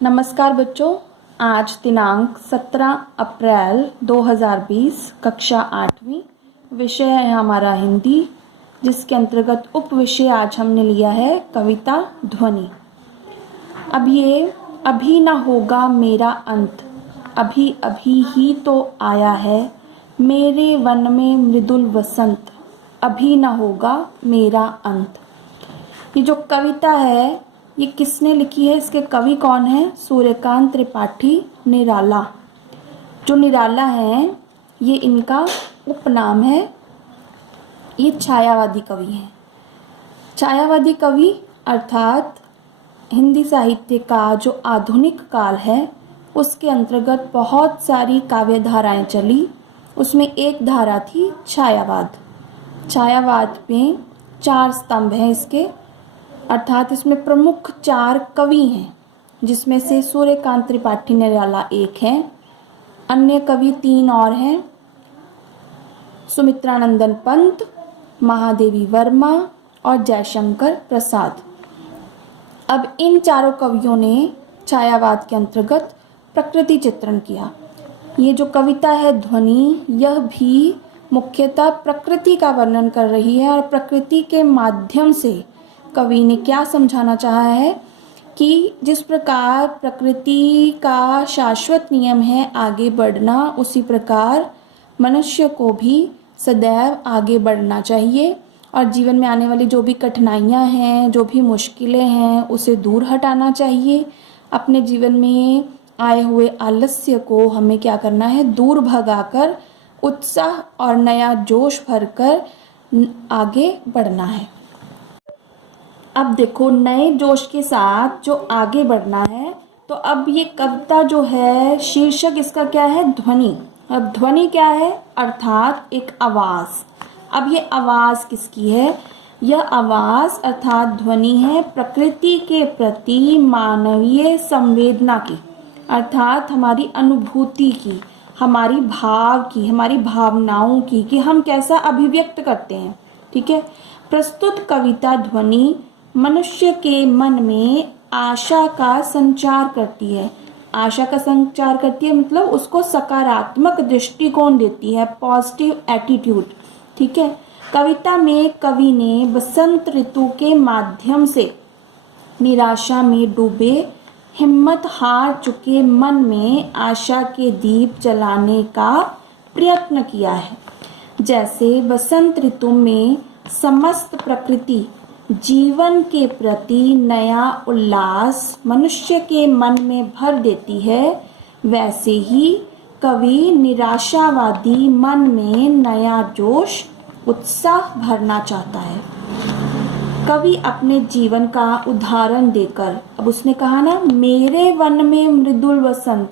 नमस्कार बच्चों, आज दिनांक 17 अप्रैल 2020, कक्षा 8वीं, विषय है हमारा हिंदी, जिसके अंतर्गत उप विषय आज हमने लिया है कविता ध्वनि। अब ये अभी ना होगा मेरा अंत, अभी अभी ही तो आया है मेरे वन में मृदुल वसंत, अभी ना होगा मेरा अंत। ये जो कविता है ये किसने लिखी है, इसके कवि कौन है? सूर्यकांत त्रिपाठी निराला। जो निराला हैं ये इनका उपनाम है। ये छायावादी कवि हैं। छायावादी कवि अर्थात हिंदी साहित्य का जो आधुनिक काल है उसके अंतर्गत बहुत सारी काव्य धाराएं चली। उसमें एक धारा थी छायावाद। छायावाद में 4 स्तंभ हैं इसके, अर्थात इसमें प्रमुख 4 कवि हैं, जिसमें से सूर्यकांत त्रिपाठी निराला एक हैं। अन्य कवि 3 और हैं, सुमित्रानंदन पंत, महादेवी वर्मा और जयशंकर प्रसाद। अब इन चारों कवियों ने छायावाद के अंतर्गत प्रकृति चित्रण किया। ये जो कविता है ध्वनि, यह भी मुख्यतः प्रकृति का वर्णन कर रही है और प्रकृति के माध्यम से कवि ने क्या समझाना चाहा है कि जिस प्रकार प्रकृति का शाश्वत नियम है आगे बढ़ना, उसी प्रकार मनुष्य को भी सदैव आगे बढ़ना चाहिए और जीवन में आने वाली जो भी कठिनाइयां हैं, जो भी मुश्किलें हैं, उसे दूर हटाना चाहिए। अपने जीवन में आए हुए आलस्य को हमें क्या करना है? दूर भगाकर उत्साह और नया जोश भरकर आगे बढ़ना है। अब देखो, नए जोश के साथ जो आगे बढ़ना है, तो अब ये कविता जो है, शीर्षक इसका क्या है? ध्वनि। अब ध्वनि क्या है? अर्थात एक आवाज़। अब ये आवाज़ किसकी है? यह आवाज़ अर्थात ध्वनि है प्रकृति के प्रति मानवीय संवेदना की, अर्थात हमारी अनुभूति की, हमारी भाव की, हमारी भावनाओं की, कि हम कैसा अभिव्यक्त करते हैं। ठीक है। प्रस्तुत कविता ध्वनि मनुष्य के मन में आशा का संचार करती है। आशा का संचार करती है मतलब उसको सकारात्मक दृष्टिकोण देती है, पॉजिटिव एटीट्यूड। ठीक है। कविता में कवि ने बसंत ऋतु के माध्यम से निराशा में डूबे, हिम्मत हार चुके मन में आशा के दीप जलाने का प्रयत्न किया है। जैसे बसंत ऋतु में समस्त प्रकृति जीवन के प्रति नया उल्लास मनुष्य के मन में भर देती है, वैसे ही कवि निराशावादी मन में नया जोश, उत्साह भरना चाहता है। कवि अपने जीवन का उदाहरण देकर, अब उसने कहा ना, मेरे वन में मृदुल वसंत,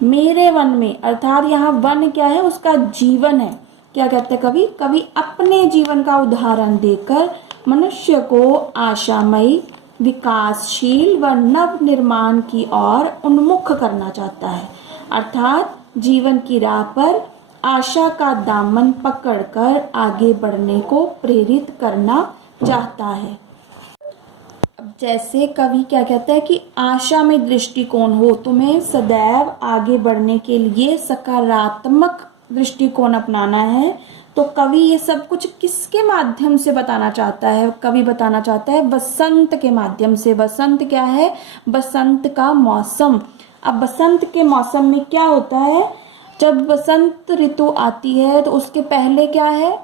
मेरे वन में, अर्थात यहाँ वन क्या है? उसका जीवन है। क्या कहते हैं कवि? कवि अपने जीवन का उदाहरण देकर मनुष्य को आशामयी, विकासशील व नव निर्माण की ओर उन्मुख करना चाहता है, अर्थात जीवन की राह पर आशा का दामन पकड़कर आगे बढ़ने को प्रेरित करना चाहता है। अब जैसे कवि क्या कहता है कि आशा में दृष्टिकोण हो, तुम्हें सदैव आगे बढ़ने के लिए सकारात्मक दृष्टिकोण अपनाना है, तो कवि ये सब कुछ किसके माध्यम से बताना चाहता है? कवि बताना चाहता है बसंत के माध्यम से। बसंत क्या है? बसंत का मौसम। अब बसंत के मौसम में क्या होता है? जब बसंत ऋतु आती है तो उसके पहले क्या है?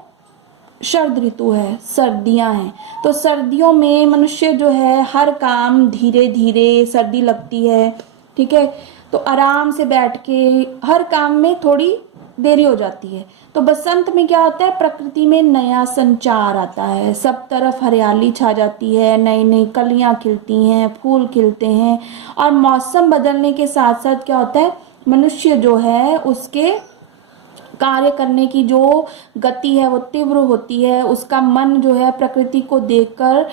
शरद ऋतु है, सर्दियां हैं। तो सर्दियों में मनुष्य जो है हर काम धीरे धीरे, सर्दी लगती है, ठीक है, तो आराम से बैठ के हर काम में थोड़ी देरी हो जाती है। तो बसंत में क्या होता है? प्रकृति में नया संचार आता है, सब तरफ हरियाली छा जाती है, नई नई कलियां खिलती हैं, फूल खिलते हैं, और मौसम बदलने के साथ साथ क्या होता है? मनुष्य जो है उसके कार्य करने की जो गति है वो तीव्र होती है। उसका मन जो है प्रकृति को देखकर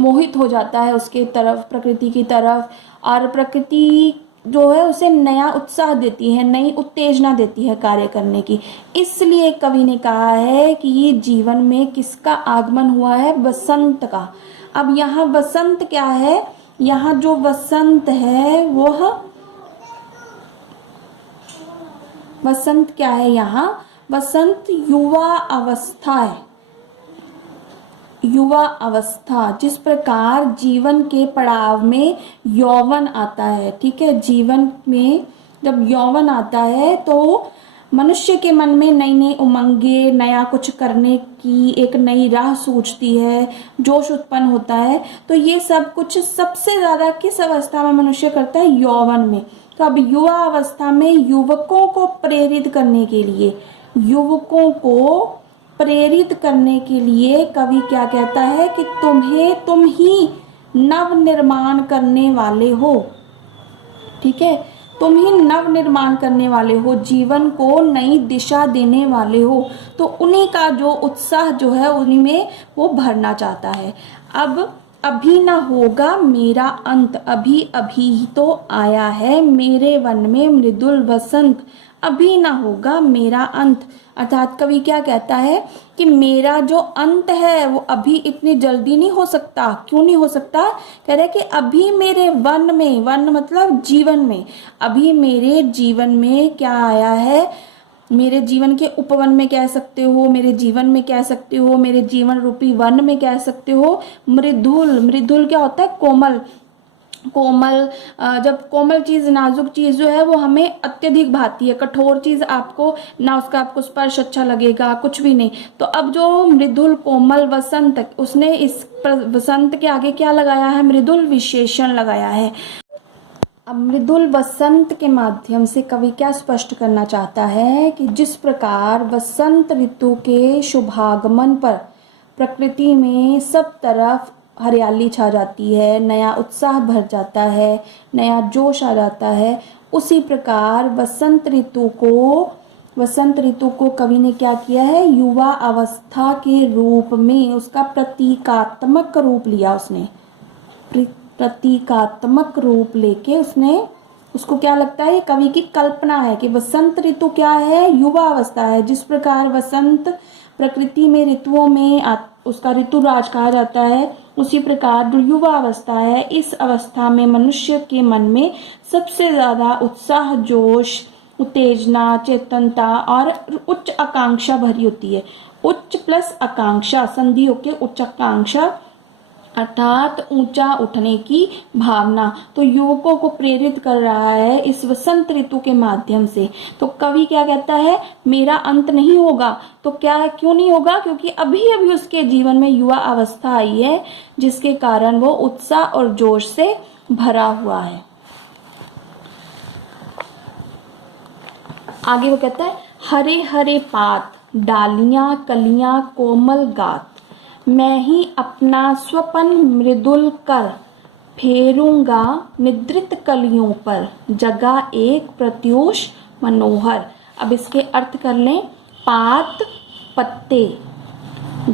मोहित हो जाता है उसके तरफ, प्रकृति की तरफ, और प्रकृति जो है उसे नया उत्साह देती है, नई उत्तेजना देती है कार्य करने की। इसलिए कवि ने कहा है कि ये जीवन में किसका आगमन हुआ है? बसंत का। अब यहाँ बसंत क्या है? यहाँ जो वसंत है वह वसंत क्या है? यहाँ वसंत युवा अवस्था है। युवा अवस्था, जिस प्रकार जीवन के पड़ाव में यौवन आता है, ठीक है, जीवन में जब यौवन आता है तो मनुष्य के मन में नई नई उमंगे, नया कुछ करने की एक नई राह सूझती है, जोश उत्पन्न होता है। तो ये सब कुछ सबसे ज्यादा किस अवस्था में मनुष्य करता है? यौवन में। तो अब युवा अवस्था में युवकों को प्रेरित करने के लिए, युवकों को प्रेरित करने के लिए कवि क्या कहता है कि तुम ही नव निर्माण करने वाले हो, ठीक है, तुम ही नव निर्माण करने वाले हो, जीवन को नई दिशा देने वाले हो। तो उन्हीं का जो उत्साह जो है उन्हीं में वो भरना चाहता है। अब अभी न होगा मेरा अंत, अभी अभी तो आया है मेरे वन में मृदुल वसंत, अभी ना होगा मेरा अंत। अर्थात कवि क्या कहता है कि मेरा जो अंत है वो अभी इतनी जल्दी नहीं हो सकता। क्यों नहीं हो सकता? कह रहे कि अभी मेरे वन में, वन मतलब जीवन में, अभी मेरे जीवन में क्या आया है, मेरे जीवन के उपवन में कह सकते हो, मेरे जीवन में कह सकते हो, मेरे जीवन रूपी वन में कह सकते हो मृदुल। मृदुल क्या होता है? कोमल। कोमल, जब कोमल चीज, नाजुक चीज जो है वो हमें अत्यधिक भाती है। कठोर चीज आपको ना, उसका आपको स्पर्श अच्छा लगेगा, कुछ भी नहीं। तो अब जो मृदुल कोमल वसंत, उसने इस वसंत के आगे क्या लगाया है? मृदुल विशेषण लगाया है। अब मृदुल वसंत के माध्यम से कवि क्या स्पष्ट करना चाहता है कि जिस प्रकार वसंत ऋतु के शुभागमन पर प्रकृति में सब तरफ हरियाली छा जाती है, नया उत्साह भर जाता है, नया जोश आ जाता है, उसी प्रकार वसंत ऋतु को कवि ने क्या किया है? युवा अवस्था के रूप में उसका प्रतीकात्मक रूप लिया। उसने प्रतीकात्मक रूप लेके उसने उसको क्या लगता है? कवि की कल्पना है कि वसंत ऋतु क्या है? युवा अवस्था है। जिस प्रकार वसंत प्रकृति में ऋतुओं में उसका ऋतुराज कहा जाता है, उसी प्रकार जो युवा अवस्था है, इस अवस्था में मनुष्य के मन में सबसे ज्यादा उत्साह, जोश, उत्तेजना, चेतनता और उच्च आकांक्षा भरी होती है। उच्च प्लस आकांक्षा, संधि होके उच्च आकांक्षा अर्थात ऊंचा उठने की भावना। तो युवकों को प्रेरित कर रहा है इस वसंत ऋतु के माध्यम से। तो कवि क्या कहता है? मेरा अंत नहीं होगा। तो क्या है, क्यों नहीं होगा? क्योंकि अभी अभी उसके जीवन में युवा अवस्था आई है, जिसके कारण वो उत्साह और जोश से भरा हुआ है। आगे वो कहता है, हरे हरे पात, डालियां, कलियां, कोमल गात, मैं ही अपना स्वपन मृदुल कर, फेरूंगा निद्रित कलियों पर, जगा एक प्रत्यूष मनोहर। अब इसके अर्थ कर लें। पात पत्ते,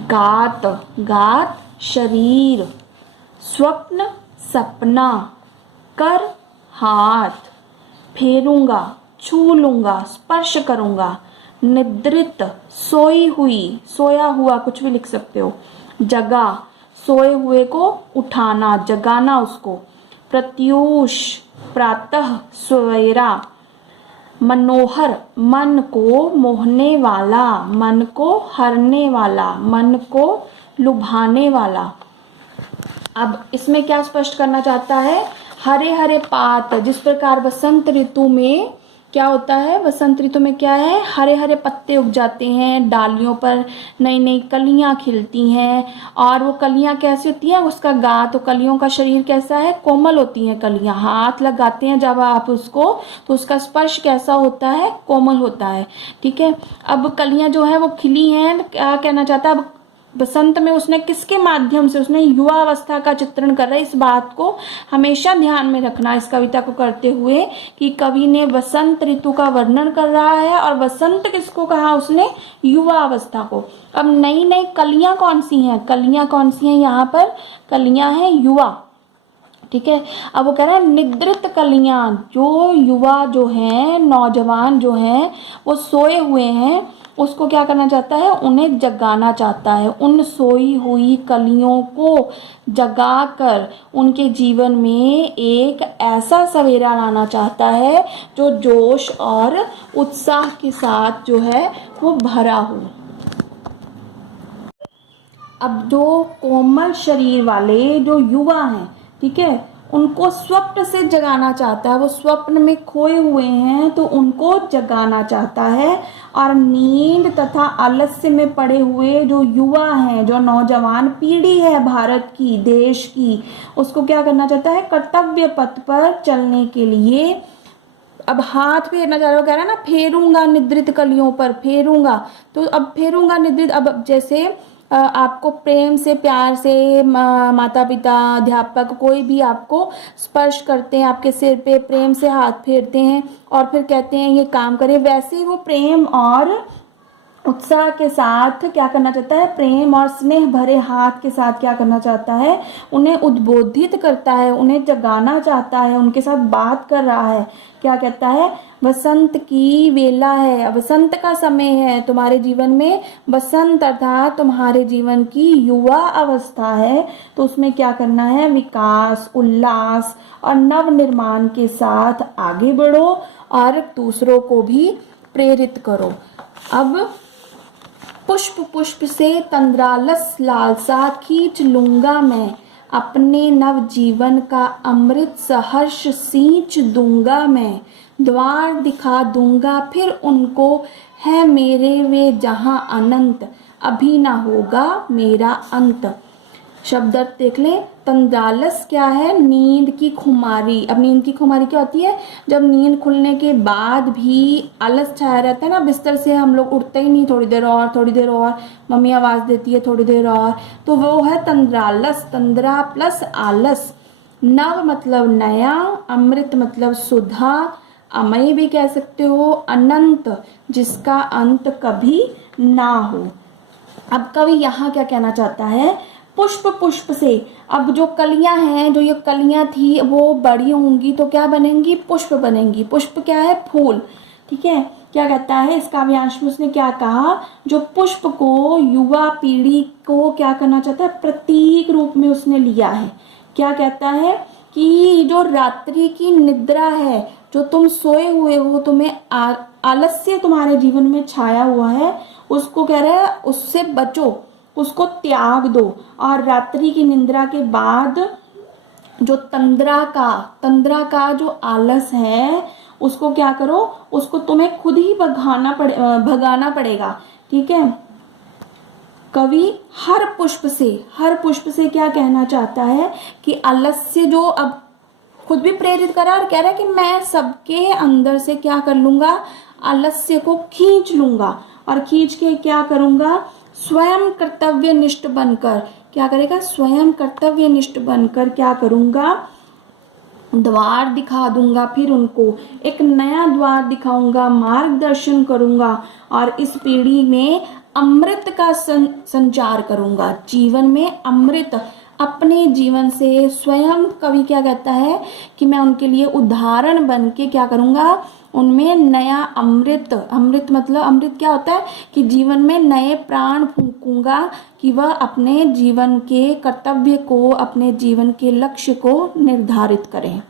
गात गात शरीर, स्वप्न सपना, कर हाथ, फेरूंगा छू लूंगा, स्पर्श करूंगा, निद्रित सोई हुई, सोया हुआ कुछ भी लिख सकते हो, जगा सोए हुए को उठाना, जगाना उसको, प्रत्यूष प्रातः सवेरा, मनोहर मन को मोहने वाला, मन को हरने वाला, मन को लुभाने वाला। अब इसमें क्या स्पष्ट करना चाहता है? हरे हरे पात, जिस प्रकार वसंत ऋतु में क्या होता है? वसंत ऋतु में क्या है? हरे हरे पत्ते उग जाते हैं, डालियों पर नई नई कलियां खिलती हैं, और वो कलियां कैसी होती हैं? उसका गात, तो कलियों का शरीर कैसा है? कोमल होती हैं कलियां। हाथ लगाते हैं जब आप उसको, तो उसका स्पर्श कैसा होता है? कोमल होता है। ठीक है, अब कलियां जो है वो खिली हैं। क्या कहना चाहता है? अब बसंत में उसने किसके माध्यम से, उसने युवा अवस्था का चित्रण कर रहा है। इस बात को हमेशा ध्यान में रखना इस कविता को करते हुए कि कवि ने वसंत ऋतु का वर्णन कर रहा है, और वसंत किसको कहा उसने? युवा अवस्था को। अब नई नई कलियां कौन सी हैं? कलियां कौन सी हैं यहाँ पर? कलियां हैं युवा। ठीक है, अब वो कह रहा है निद्रित कलियां, जो युवा जो हैं, नौजवान जो हैं, वो सोए हुए हैं, उसको क्या करना चाहता है, उन्हें जगाना चाहता है। उन सोई हुई कलियों को जगाकर उनके जीवन में एक ऐसा सवेरा लाना चाहता है जो जोश और उत्साह के साथ जो है वो भरा हो। अब जो कोमल शरीर वाले जो युवा हैं, ठीक है, उनको स्वप्न से जगाना चाहता है। वो स्वप्न में खोए हुए हैं तो उनको जगाना चाहता है। और नींद तथा आलस्य में पड़े हुए जो युवा हैं, जो नौजवान पीढ़ी है भारत की, देश की, उसको क्या करना चाहता है, कर्तव्य पथ पर चलने के लिए। अब हाथ फेरना चाह रहा, कह रहा है ना, फेरूंगा निद्रित कलियों पर, फेरूंगा। तो अब फेरूंगा निद्रित, अब जैसे आपको प्रेम से, प्यार से माता पिता, अध्यापक, कोई भी आपको स्पर्श करते हैं, आपके सिर पे प्रेम से हाथ फेरते हैं और फिर कहते हैं ये काम करें, वैसे ही वो प्रेम और उत्साह के साथ क्या करना चाहता है, प्रेम और स्नेह भरे हाथ के साथ क्या करना चाहता है, उन्हें उद्बोधित करता है, उन्हें जगाना चाहता है, उनके साथ बात कर रहा है। क्या कहता है, वसंत की वेला है, वसंत का समय है तुम्हारे जीवन में, बसंत अर्थात तुम्हारे जीवन की युवा अवस्था है। तो उसमें क्या करना है, विकास, उल्लास और नव निर्माण के साथ आगे बढ़ो और दूसरों को भी प्रेरित करो। अब पुष्प पुष्प से तंद्रालस लालसा खींच लूंगा मैं, अपने नव जीवन का अमृत सहर्ष सींच दूंगा मैं, द्वार दिखा दूंगा फिर उनको, है मेरे वे जहां अनंत, अभी ना होगा मेरा अंत। शब्द अर्थ देख लें। तंद्रालस क्या है, नींद की खुमारी। अब नींद की खुमारी क्या होती है, जब नींद खुलने के बाद भी आलस छाया रहता है ना, बिस्तर से हम लोग उठते ही नहीं, थोड़ी देर और, थोड़ी देर और, मम्मी आवाज देती है थोड़ी देर और, तो वो है तंद्रालस। तंद्रा प्लस आलस। नव मतलब नया, अमृत मतलब सुधा, अमय भी कह सकते हो, अनंत जिसका अंत कभी ना हो। अब कवि यहाँ क्या कहना चाहता है, पुष्प पुष्प से। अब जो कलियां हैं, जो ये कलियां थी वो बड़ी होंगी तो क्या बनेंगी, पुष्प बनेंगी। पुष्प क्या है, फूल, ठीक है। क्या कहता है इस काव्यांश में, उसने क्या कहा, जो पुष्प को युवा पीढ़ी को क्या करना चाहता है, प्रतीक रूप में उसने लिया है। क्या कहता है कि जो रात्रि की निद्रा है, जो तुम सोए हुए हो, तुम्हें आलस्य तुम्हारे जीवन में छाया हुआ है, उसको कह रहा है उससे बचो, उसको त्याग दो। और रात्रि की निद्रा के बाद जो तंद्रा का जो आलस है, उसको क्या करो, उसको तुम्हें खुद ही भगाना पड़ेगा, ठीक है। कवि हर पुष्प से क्या कहना चाहता है कि आलस्य जो अब खुद भी प्रेरित करा और कह रहा है कि मैं सबके अंदर से क्या कर लूंगा, आलस्य को खींच लूंगा। और खींच के क्या करूंगा, स्वयं कर्तव्यनिष्ठ बनकर, क्या करेगा, स्वयं कर्तव्यनिष्ठ बनकर क्या करूंगा, द्वार दिखा दूंगा फिर उनको, एक नया द्वार दिखाऊंगा, मार्गदर्शन करूंगा और इस पीढ़ी में अमृत का संचार करूंगा। जीवन में अमृत, अपने जीवन से स्वयं कवि क्या कहता है कि मैं उनके लिए उदाहरण बन के क्या करूंगा, उनमें नया अमृत, अमृत मतलब अमृत क्या होता है कि जीवन में नए प्राण फूंकूंगा कि वह अपने जीवन के कर्तव्य को, अपने जीवन के लक्ष्य को निर्धारित करें।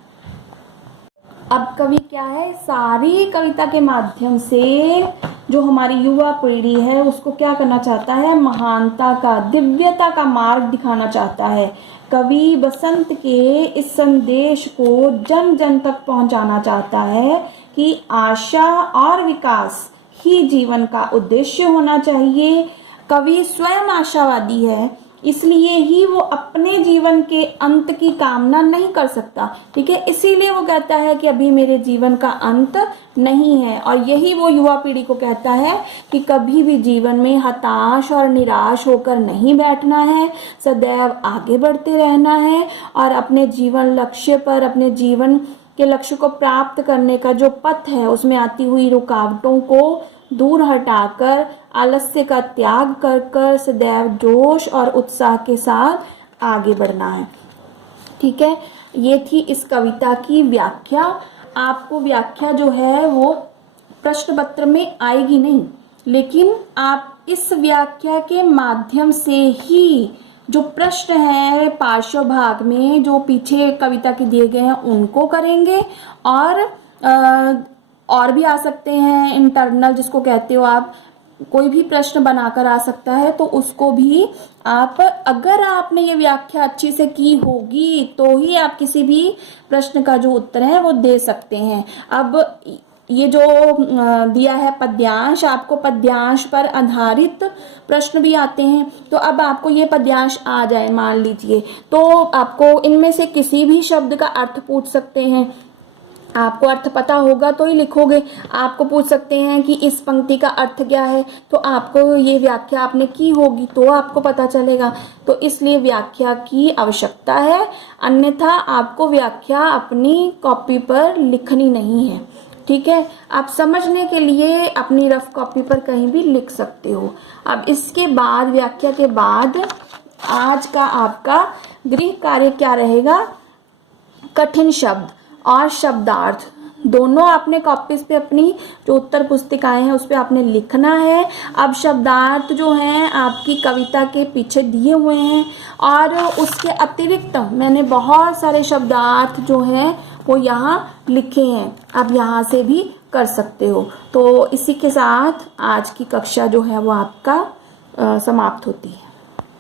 अब कवि क्या है, सारी कविता के माध्यम से जो हमारी युवा पीढ़ी है उसको क्या करना चाहता है, महानता का, दिव्यता का मार्ग दिखाना चाहता है। कवि बसंत के इस संदेश को जन जन तक पहुंचाना चाहता है कि आशा और विकास ही जीवन का उद्देश्य होना चाहिए। कवि स्वयं आशावादी है, इसलिए ही वो अपने जीवन के अंत की कामना नहीं कर सकता, ठीक है। इसीलिए वो कहता है कि अभी मेरे जीवन का अंत नहीं है। और यही वो युवा पीढ़ी को कहता है कि कभी भी जीवन में हताश और निराश होकर नहीं बैठना है, सदैव आगे बढ़ते रहना है और अपने जीवन लक्ष्य पर, अपने जीवन के लक्ष्य को प्राप्त करने का जो पथ है उसमें आती हुई रुकावटों को दूर हटाकर, आलस्य का त्याग कर कर सदैव जोश और उत्साह के साथ आगे बढ़ना है, ठीक है। ये थी इस कविता की व्याख्या। आपको व्याख्या जो है वो प्रश्न पत्र में आएगी नहीं, लेकिन आप इस व्याख्या के माध्यम से ही जो प्रश्न है पार्श्व भाग में जो पीछे कविता के दिए गए हैं उनको करेंगे, और भी आ सकते हैं इंटरनल जिसको कहते हो आप, कोई भी प्रश्न बनाकर आ सकता है, तो उसको भी आप, अगर आपने ये व्याख्या अच्छी से की होगी तो ही आप किसी भी प्रश्न का जो उत्तर है वो दे सकते हैं। अब ये जो दिया है पद्यांश, आपको पद्यांश पर आधारित प्रश्न भी आते हैं, तो अब आपको ये पद्यांश आ जाए मान लीजिए, तो आपको इनमें से किसी भी शब्द का अर्थ पूछ सकते हैं। आपको अर्थ पता होगा तो ही लिखोगे। आपको पूछ सकते हैं कि इस पंक्ति का अर्थ क्या है, तो आपको ये व्याख्या आपने की होगी तो आपको पता चलेगा। तो इसलिए व्याख्या की आवश्यकता है, अन्यथा आपको व्याख्या अपनी कॉपी पर लिखनी नहीं है। ठीक है, आप समझने के लिए अपनी रफ कॉपी पर कहीं भी लिख सकते हो। अब इसके बाद, व्याख्या के बाद, आज का आपका गृह कार्य क्या रहेगा? कठिन शब्द और शब्दार्थ दोनों आपने कॉपीज पे अपनी जो उत्तर पुस्तिकाएं हैं उस पे आपने लिखना है। अब शब्दार्थ जो हैं आपकी कविता के पीछे दिए हुए हैं, और उसके अतिरिक्त मैंने बहुत सारे शब्दार्थ जो हैं वो यहाँ लिखे हैं, आप यहाँ से भी कर सकते हो। तो इसी के साथ आज की कक्षा जो है वो आपका समाप्त होती है।